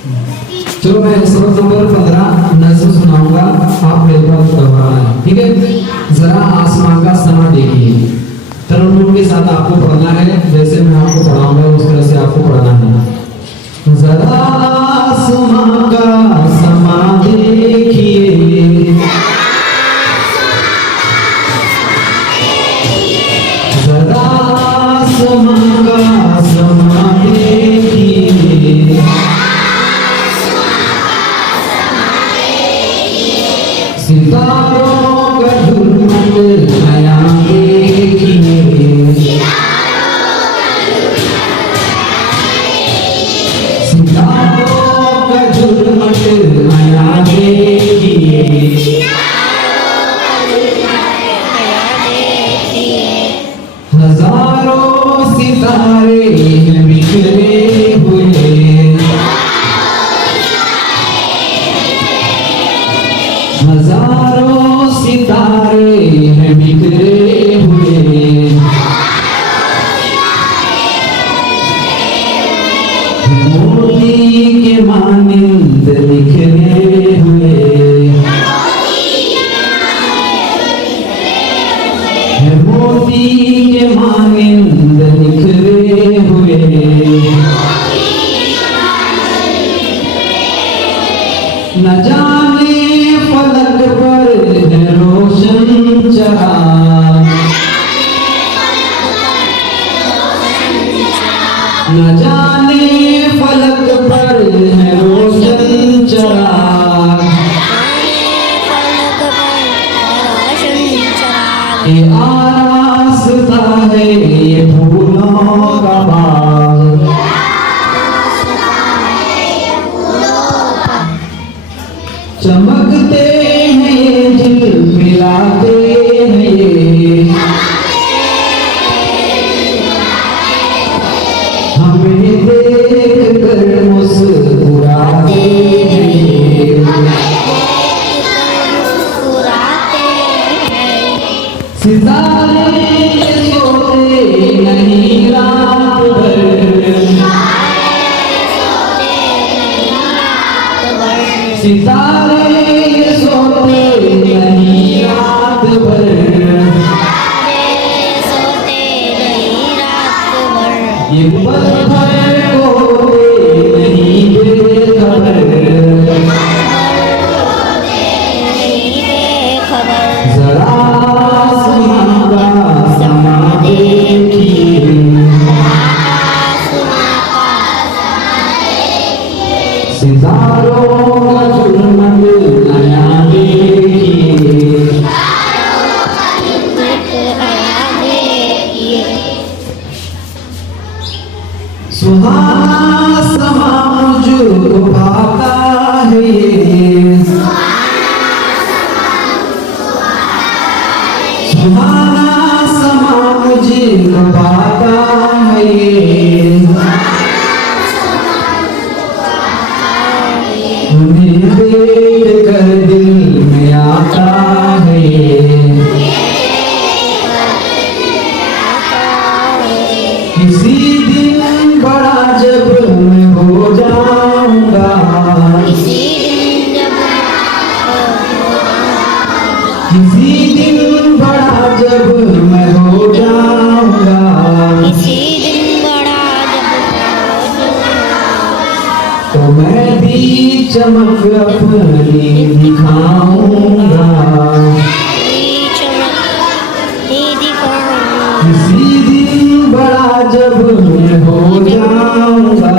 चलो मैं सबक नंबर 15 नज़्म सुनाऊंगा, आप मेरे पास दोहराना है, ठीक है। जरा आसमां का समा देखिए, तरन्नुम के साथ आपको पढ़ना है, जैसे मैं आपको पढ़ाऊंगा उस तरह से आपको पढ़ना है। जरा आसमां का समा देखिए, जरा आसमां का समा देखिए, सितारों का झुरमुट नया देखिए, सितारों का झुरमुट नया देखिए, हजारों सितारे हैं बिखरे हुए, हजारों सितारे हैं बिखरे हुए, मोती के मानिंद बिखरे हुए, मोती के मानिंद बिखरे हुए, न जाने फलक पर है रोशन चराग, न जाने फलक पर है रोशन चराग, ये आरास्ता है ये फूलों का बाग, चमकते हैं ये झिलमिलाते हैं ये, हमें देख कर मुस्कुराते हैं ये, सितारे सोते नहीं रात भर, सितारे सोते नहीं रात भर, ये पल भर होते नहीं बेखबर, जरा आसमां का समा देखिए, सितारों का झुरमुट नया देखिए, सुहाना समा मुझको भाता है ये, सुहाना समा मुझको भाता है ये, उन्हें देख कर दिल में आता है ये, किसी दिन बड़ा जब मैं हो जाऊंगा, किसी दिन बड़ा जब मैं हो जाऊंगा, तो मैं भी चमक अपनी दिखाऊंगा, किसी दिन बड़ा जब मैं हो जाऊंगा,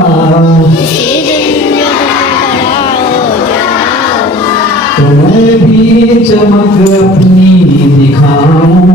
तो मैं भी चमक अपनी दिखाऊंगा।